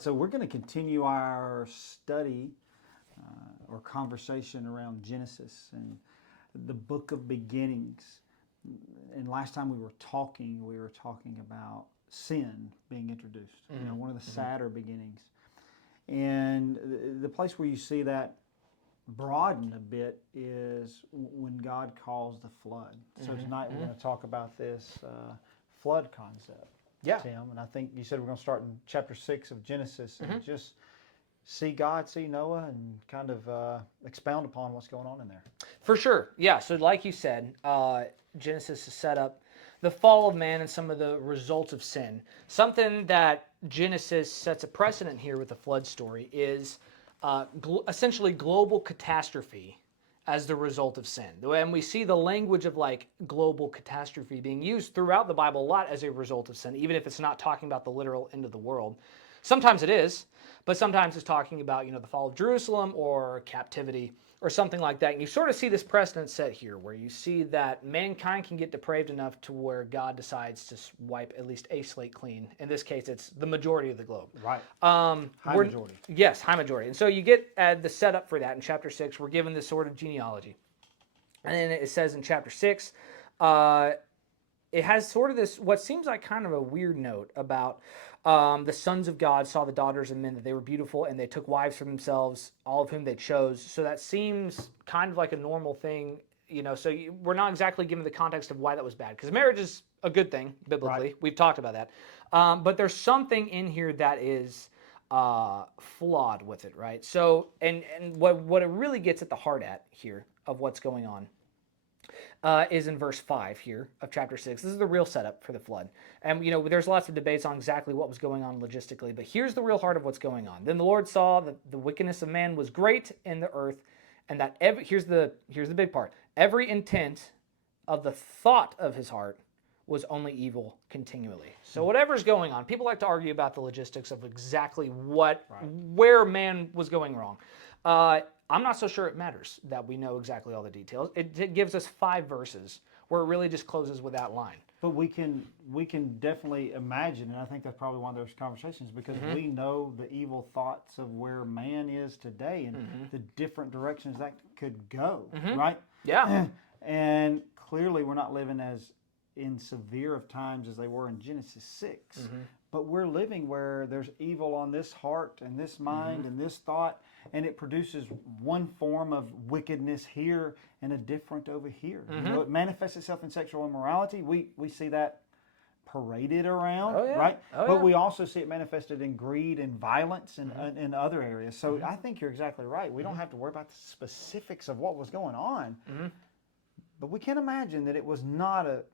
So we're going to continue our study or conversation around Genesis and the book of beginnings. And last time we were talking about sin being introduced. One of the sadder beginnings. And the place where you see that broaden a bit is when God calls the flood. So tonight we're going to talk about this flood concept. Yeah. Tim, and I think you said we're going to start in chapter 6 of Genesis and just see God, see Noah, and kind of expound upon what's going on in there. For sure. Yeah. So like you said, Genesis is set up the fall of man and some of the results of sin. Something that Genesis sets a precedent here with the flood story is essentially global catastrophe as the result of sin. And we see the language of like global catastrophe being used throughout the Bible a lot as a result of sin, even if it's not talking about the literal end of the world. Sometimes it is, but sometimes it's talking about, the fall of Jerusalem or captivity or something like that. And you sort of see this precedent set here where you see that mankind can get depraved enough to where God decides to wipe at least a slate clean. In this case, it's the majority of the globe. Right. High majority. Yes, high majority. And so you get the setup for that in chapter 6. We're given this sort of genealogy. And then it says in chapter 6, it has sort of this, what seems like kind of a weird note about the sons of God saw the daughters of men, that they were beautiful, and they took wives for themselves, all of whom they chose. So that seems kind of like a normal thing, so we're not exactly given the context of why that was bad, because marriage is a good thing, biblically. Right. We've talked about that. But there's something in here that is flawed with it, right? So, and what it really gets at the heart at here of what's going on is in verse 5 here of chapter 6. This is the real setup for the flood. And, there's lots of debates on exactly what was going on logistically, but here's the real heart of what's going on. Then the Lord saw that the wickedness of man was great in the earth, and that here's the big part. Every intent of the thought of his heart was only evil continually. So whatever's going on, people like to argue about the logistics of exactly where man was going wrong. I'm not so sure it matters that we know exactly all the details. It gives us 5 verses where it really just closes with that line. But we can definitely imagine, and I think that's probably one of those conversations, because we know the evil thoughts of where man is today and the different directions that could go, right? Yeah. And clearly we're not living as in severe of times as they were in Genesis 6. But we're living where there's evil on this heart and this mind and this thought, and it produces one form of wickedness here and a different over here. It manifests itself in sexual immorality. We see that paraded around, right? But we also see it manifested in greed and violence and in other areas. So I think you're exactly right. We don't have to worry about the specifics of what was going on, but we can imagine that it was not a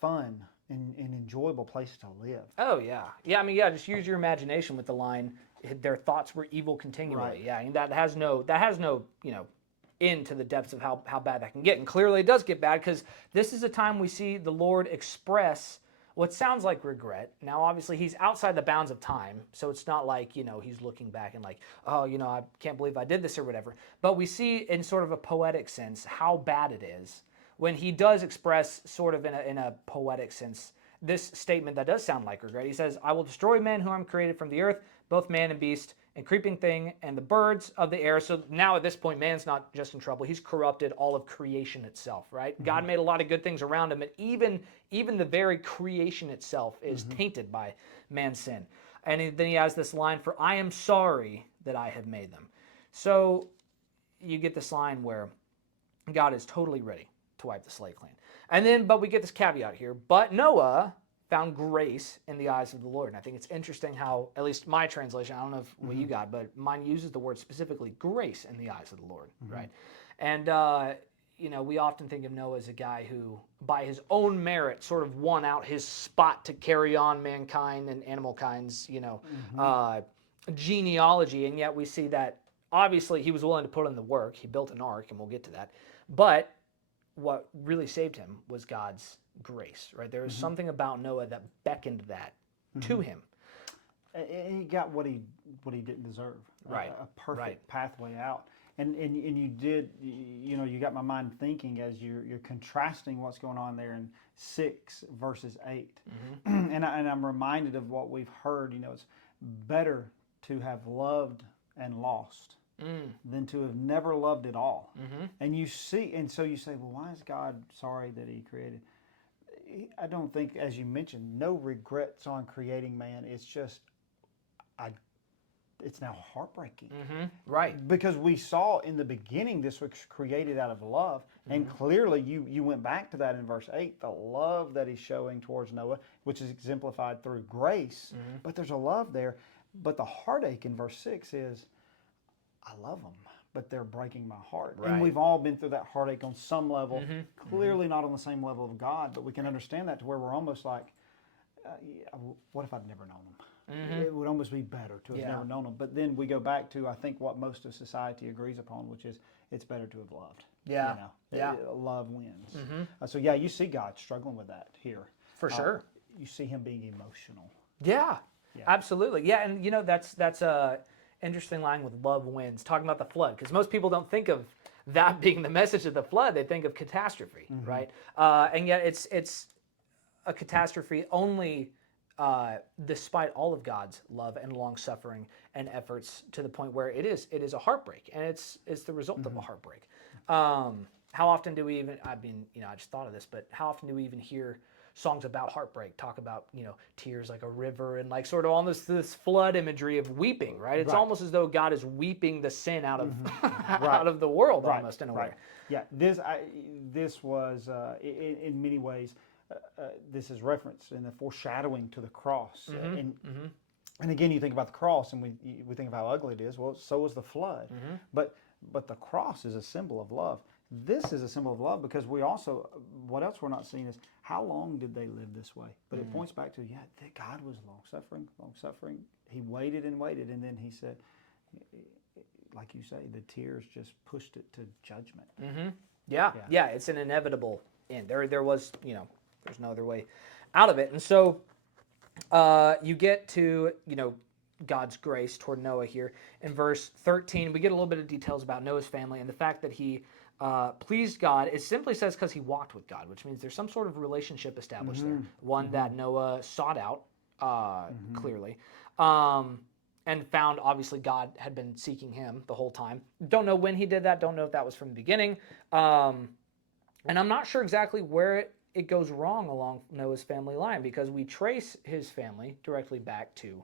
fun and enjoyable place to live. Oh, yeah. Yeah, just use your imagination with the line, their thoughts were evil continually. Right. Yeah, and that has no into the depths of how bad that can get. And clearly it does get bad, because this is a time we see the Lord express what sounds like regret. Now, obviously, he's outside the bounds of time, so it's not like, he's looking back and like, oh, I can't believe I did this or whatever. But we see in sort of a poetic sense how bad it is when he does express sort of in a poetic sense this statement that does sound like regret. He says, I will destroy men who I'm created from the earth, both man and beast, and creeping thing, and the birds of the air. So now at this point, man's not just in trouble. He's corrupted all of creation itself, right? God made a lot of good things around him, and even the very creation itself is tainted by man's sin. And then he has this line, for I am sorry that I have made them. So you get this line where God is totally ready to wipe the slate clean. And then, but we get this caveat here, but Noah found grace in the eyes of the Lord. And I think it's interesting how, at least my translation, I don't know what you got, but mine uses the word specifically, grace in the eyes of the Lord, right? And, we often think of Noah as a guy who, by his own merit, sort of won out his spot to carry on mankind and animal kind's, genealogy. And yet we see that, obviously, he was willing to put in the work. He built an ark, and we'll get to that. But what really saved him was God's grace, right? There was something about Noah that beckoned that to him. And he got what he didn't deserve, right? A perfect pathway out. And you did, you got my mind thinking as you're contrasting what's going on there in 6 verses 8, and I'm reminded of what we've heard. It's better to have loved and lost than to have never loved at all. And you see, and so you say, well, why is God sorry that he created? I don't think, as you mentioned, no regrets on creating man. It's just, it's now heartbreaking. Right. Because we saw in the beginning this was created out of love. And clearly you went back to that in verse 8, the love that he's showing towards Noah, which is exemplified through grace. But there's a love there. But the heartache in verse 6 is, I love them, but they're breaking my heart. Right. And we've all been through that heartache on some level. Clearly not on the same level of God, but we can understand that to where we're almost like, what if I'd never known them? It would almost be better to have never known them. But then we go back to, I think, what most of society agrees upon, which is it's better to have loved. Yeah. Love wins. So yeah, you see God struggling with that here. For sure. You see him being emotional. Yeah. Absolutely. Yeah, and that's a interesting line with love wins, talking about the flood, because most people don't think of that being the message of the flood. They think of catastrophe, right? And yet it's a catastrophe only despite all of God's love and long suffering and efforts, to the point where it is a heartbreak, and it's the result of a heartbreak. How often do we even? I mean, I just thought of this, but how often do we even hear songs about heartbreak talk about tears like a river, and like sort of almost this flood imagery of weeping, right? It's almost as though God is weeping the sin out of out of the world, almost in a way. Yeah, this was in many ways this is referenced in the foreshadowing to the cross. And again, you think about the cross, and we think of how ugly it is. Well, so is the flood. But the cross is a symbol of love. This is a symbol of love, because we also, what else we're not seeing is how long did they live this way? But it points back to, that God was long suffering. He waited and waited, and then he said, like you say, the tears just pushed it to judgment. Yeah, it's an inevitable end. There was, there's no other way out of it. And so you get to, God's grace toward Noah here. In verse 13, we get a little bit of details about Noah's family and the fact that he pleased God. It simply says because he walked with God, which means there's some sort of relationship established there, one that Noah sought out, clearly, and found, obviously, God had been seeking him the whole time. Don't know when he did that. Don't know if that was from the beginning. And I'm not sure exactly where it goes wrong along Noah's family line, because we trace his family directly back to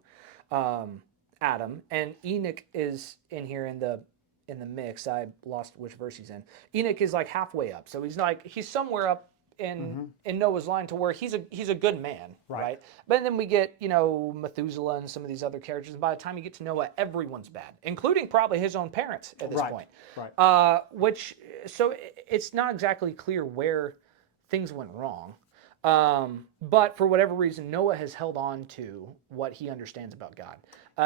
Adam, and Enoch is in here in the mix. I lost which verse he's in. Enoch is like halfway up, so he's somewhere up in Noah's line to where he's a good man, right? But then we get Methuselah and some of these other characters, and by the time you get to Noah, everyone's bad, including probably his own parents at this point. Which, so it's not exactly clear where things went wrong. But for whatever reason, Noah has held on to what he understands about God.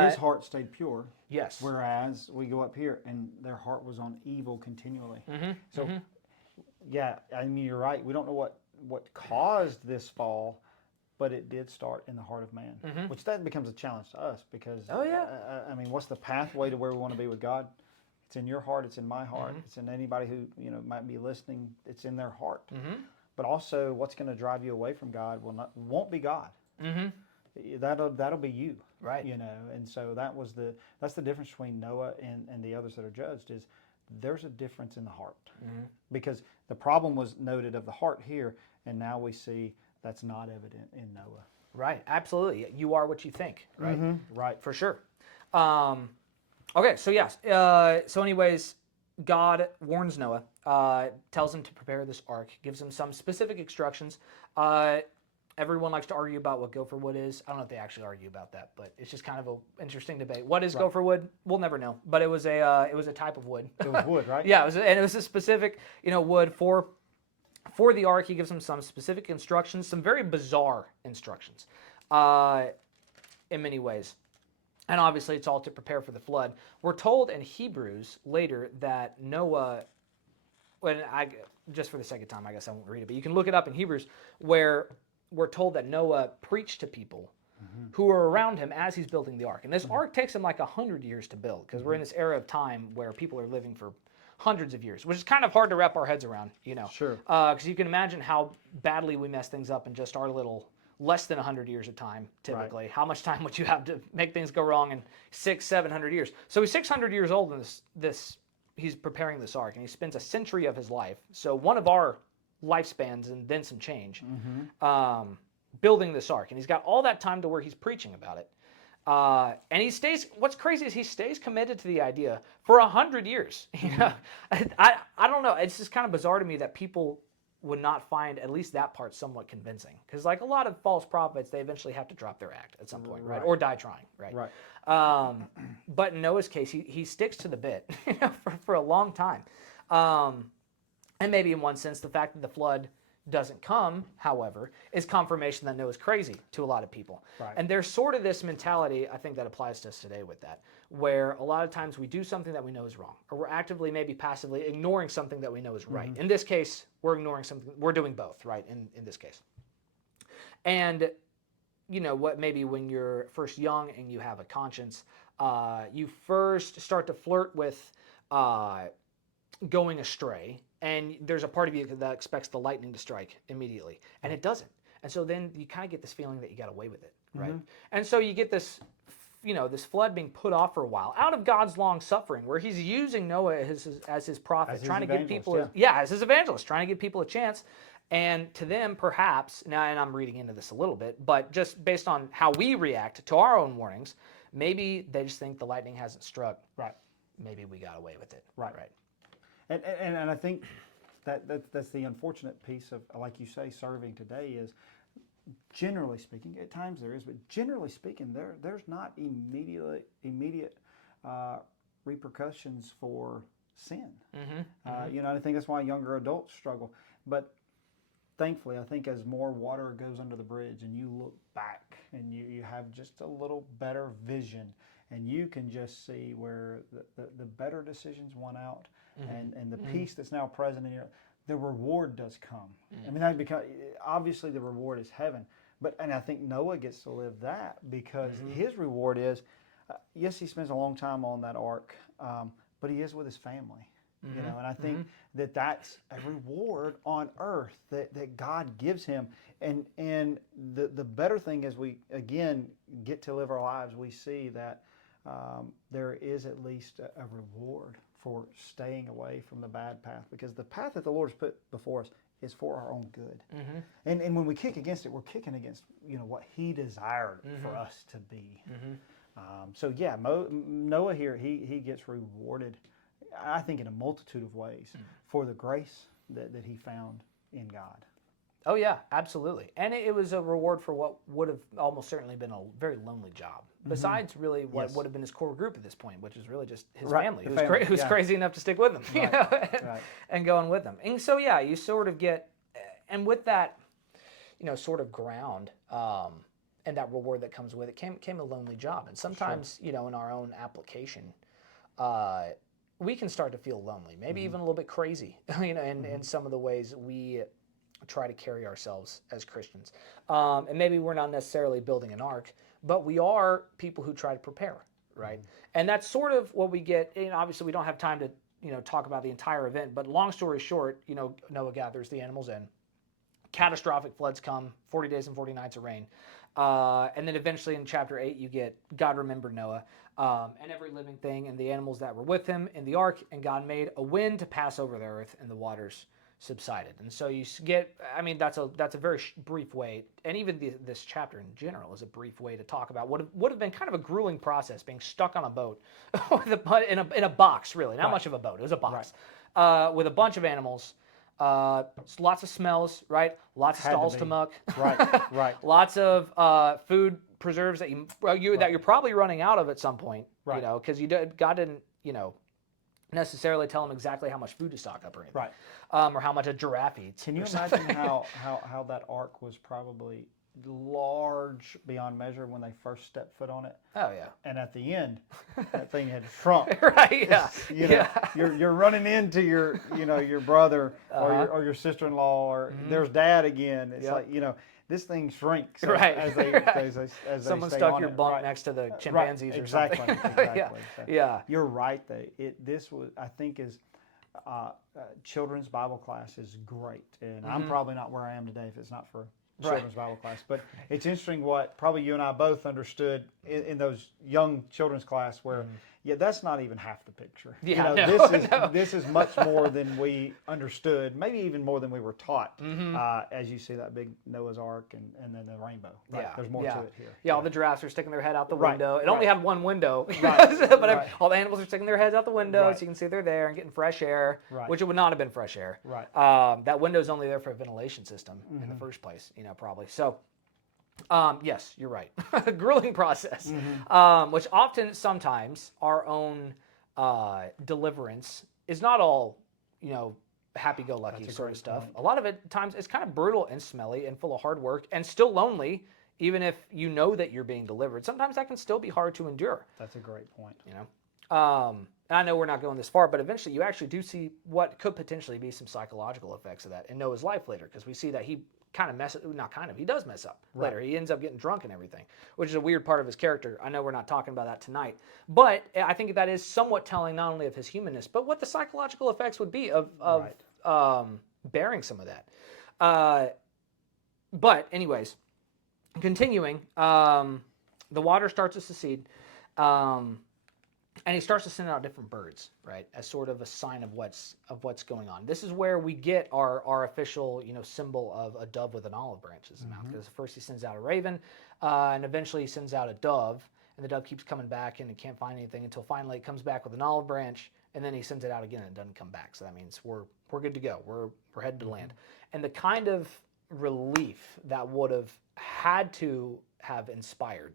His heart stayed pure. Yes. Whereas we go up here, and their heart was on evil continually. So, yeah, I mean, you're right. We don't know what caused this fall, but it did start in the heart of man, which that becomes a challenge to us, because, I mean, what's the pathway to where we want to be with God? It's in your heart. It's in my heart. It's in anybody who might be listening. It's in their heart. But also, what's going to drive you away from God won't be God. That'll be you, right? And so that's the difference between Noah and the others that are judged, is there's a difference in the heart, because the problem was noted of the heart here, and now we see that's not evident in Noah. Right, absolutely. You are what you think, right? Right, for sure. Okay, so yes. So anyways, God warns Noah, tells him to prepare this ark, gives him some specific instructions. Everyone likes to argue about what gopher wood is. I don't know if they actually argue about that, but it's just kind of an interesting debate. What is gopher wood? We'll never know. But it was a type of wood. It was wood, right? Yeah, it was a specific wood for the ark. He gives him some specific instructions, some very bizarre instructions, in many ways. And obviously, it's all to prepare for the flood. We're told in Hebrews later that Noah, just for the sake of time, I guess I won't read it, but you can look it up in Hebrews, where we're told that Noah preached to people who were around him as he's building the ark. And this ark takes him like 100 years to build, because we're in this era of time where people are living for hundreds of years, which is kind of hard to wrap our heads around, Sure. Because you can imagine how badly we mess things up in just our little less than 100 years of time, typically. Right. How much time would you have to make things go wrong in 600-700 years? So he's 600 years old in this he's preparing this ark, and he spends a century of his life. So one of our lifespans and then some change, building this ark. And he's got all that time to where he's preaching about it. And he stays, what's crazy is he stays committed to the idea for 100 years. You know, I don't know. It's just kind of bizarre to me that people would not find at least that part somewhat convincing. Because like a lot of false prophets, they eventually have to drop their act at some point, right? Or die trying, right? Right. But in Noah's case, he sticks to the bit, you know, for a long time. And maybe in one sense, the fact that the flood doesn't come, however, is confirmation that Noah's crazy to a lot of people. Right. And there's sort of this mentality, I think, that applies to us today with that, where a lot of times we do something that we know is wrong, or we're actively, maybe passively ignoring something that we know is right. In this case, we're ignoring something, we're doing both, right, in this case. And, you know, what maybe when you're first young and you have a conscience, you first start to flirt with going astray, and there's a part of you that expects the lightning to strike immediately, and it doesn't. And so then you kind of get this feeling that you got away with it, right? And so you get this, you know, this flood being put off for a while out of God's long suffering, where he's using Noah as his prophet, trying to give people, as his evangelist, trying to give people a chance. And to them, perhaps, now, and I'm reading into this a little bit, but just based on how we react to our own warnings, maybe they just think the lightning hasn't struck. Right. Maybe we got away with it. Right. And I think that's the unfortunate piece of, like you say, serving today is, generally speaking, at times there is, but generally speaking, there's not immediate repercussions for sin. You know, I think that's why younger adults struggle. But thankfully, I think as more water goes under the bridge and you look back and you have just a little better vision, and you can just see where the better decisions won out. And the peace that's now present in your, the reward does come. I mean, that because obviously the reward is heaven, and I think Noah gets to live that because his reward is, yes, he spends a long time on that ark, but he is with his family. You know, and I think that's a reward on earth that God gives him. And the better thing as we again get to live our lives, we see that there is at least a reward for staying away from the bad path, because the path that the Lord has put before us is for our own good. And when we kick against it, we're kicking against, you know, what he desired for us to be. So yeah, Noah here, he gets rewarded, I think, in a multitude of ways for the grace that he found in God. Oh yeah, absolutely. And it was a reward for what would have almost certainly been a very lonely job. Besides really what would have been his core group at this point, which is really just his family, who's crazy enough to stick with him, you know, and going with him. And so yeah, you sort of get, and with that, you know, sort of ground and that reward that comes with it came a lonely job. And sometimes, you know, in our own application, we can start to feel lonely, maybe even a little bit crazy, you know, in some of the ways we try to carry ourselves as Christians. And maybe we're not necessarily building an ark, but we are people who try to prepare, right? And that's sort of what we get. And obviously we don't have time to, you know, talk about the entire event, but long story short, you know, Noah gathers the animals in. Catastrophic floods come, 40 days and 40 nights of rain. And then eventually in chapter 8, you get God remembered Noah and every living thing and the animals that were with him in the ark, and God made a wind to pass over the earth, and the waters subsided. And so you get, I mean, that's a very brief way, and even this chapter in general is a brief way to talk about what would have been kind of a grueling process, being stuck on a boat in a box, really, not much of a boat, it was a box, with a bunch of animals, lots of smells, right? Lots of stalls to muck, lots of food preserves that you're probably running out of at some point, you know, because God didn't, you know, necessarily tell him exactly how much food to stock up or anything, or how much a giraffe eats. Can you imagine how that ark was probably large beyond measure when they first stepped foot on it? Oh yeah. And at the end, that thing had shrunk. You know, you're running into your brother or your sister-in-law or there's dad again. It's like, you know, this thing shrinks as they someone stay stuck on your it. bunk next to the chimpanzees or something. Exactly. So you're right though. This was, I think, is children's Bible class is great, and I'm probably not where I am today if it's not for children's Bible class. But it's interesting what probably you and I both understood in those young children's class where, that's not even half the picture. Yeah, This is much more than we understood, maybe even more than we were taught. As you see that big Noah's Ark and then the rainbow. Right? There's more to it here. Yeah, all the giraffes are sticking their head out the Right, window. It right. only had one window, Right, but right. all the animals are sticking their heads out the window, Right. so you can see they're there and getting fresh air, Right. which it would not have been fresh air. Right. That window's only there for a ventilation system in the first place, probably. So, yes, you're right. Grueling process, which often, sometimes, our own deliverance is not all, happy-go-lucky sort of stuff. point. A lot of it times it's kind of brutal and smelly and full of hard work and still lonely, even if you know that you're being delivered. Sometimes that can still be hard to endure. That's a great point. And I know we're not going this far, but eventually you actually do see what could potentially be some psychological effects of that in Noah's life later, because we see that he he does mess up later. He ends up getting drunk and everything, which is a weird part of his character. I know we're not talking about that tonight, but I think that is somewhat telling not only of his humanness, but what the psychological effects would be of bearing some of that. But anyways, continuing, the water starts to secede. And he starts to send out different birds, right, as sort of a sign of what's going on. This is where we get our official, symbol of a dove with an olive branch as a mouth. Because first he sends out a raven, and eventually he sends out a dove, and the dove keeps coming back and it can't find anything until finally it comes back with an olive branch, and then he sends it out again and it doesn't come back. So that means we're good to go. We're headed to land. And the kind of relief that would have had to have inspired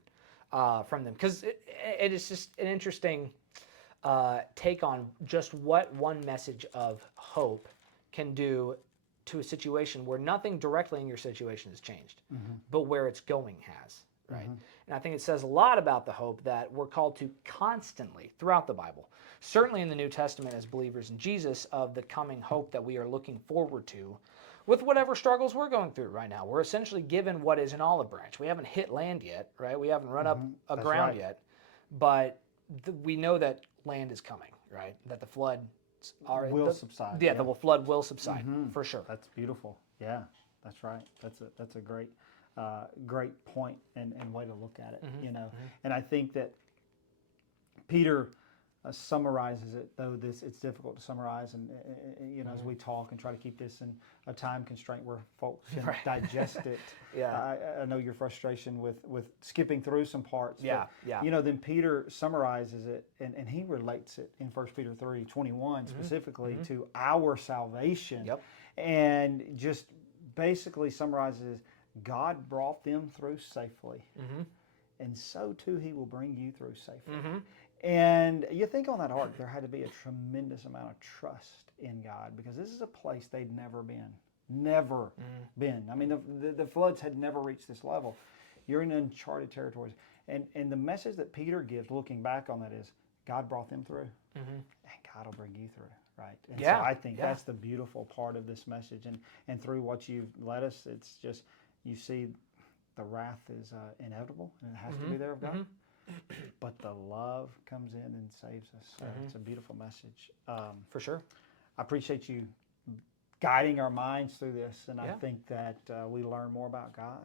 from them, because it is just an interesting take on just what one message of hope can do to a situation where nothing directly in your situation has changed, but where it's going has, right? And I think it says a lot about the hope that we're called to constantly throughout the Bible, certainly in the New Testament as believers in Jesus, of the coming hope that we are looking forward to with whatever struggles we're going through right now. We're essentially given what is an olive branch. We haven't hit land yet, right? We haven't run up ground yet, but we know that land is coming, right? That the flood will subside. Yeah, the flood will subside for sure. That's beautiful. Yeah, that's right. That's a great great point and way to look at it. And I think that Peter summarizes it, though it's difficult to summarize, and as we talk and try to keep this in a time constraint where folks can digest it. I know your frustration with skipping through some parts. Then Peter summarizes it, and he relates it in 1 Peter 3:21 specifically to our salvation, and just basically summarizes God brought them through safely, and so too He will bring you through safely. And you think on that ark, there had to be a tremendous amount of trust in God, because this is a place they'd never been. I mean, the floods had never reached this level. You're in uncharted territories. And the message that Peter gives, looking back on that, is God brought them through, and God will bring you through, right? And so I think that's the beautiful part of this message. And through what you've led us, it's just, you see the wrath is inevitable, and it has to be there of God. But the love comes in and saves us. So it's a beautiful message. For sure. I appreciate you guiding our minds through this, and I think that we learn more about God.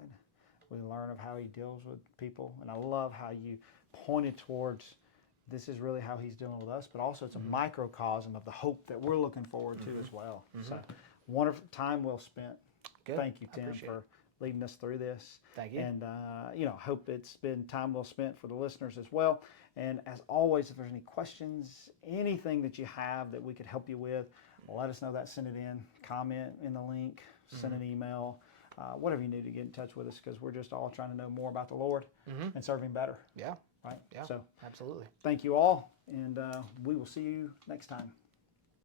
We learn of how He deals with people, and I love how you pointed towards this is really how He's dealing with us, but also it's a microcosm of the hope that we're looking forward to as well. So wonderful time well spent. Good. Thank you, Tim, for leading us through this. Thank you. And, hope it's been time well spent for the listeners as well. And as always, if there's any questions, anything that you have that we could help you with, let us know that. Send it in, comment in the link, send an email, whatever you need to get in touch with us, because we're just all trying to know more about the Lord and serve Him better. Yeah. Right? Yeah. So absolutely. thank you all, and we will see you next time.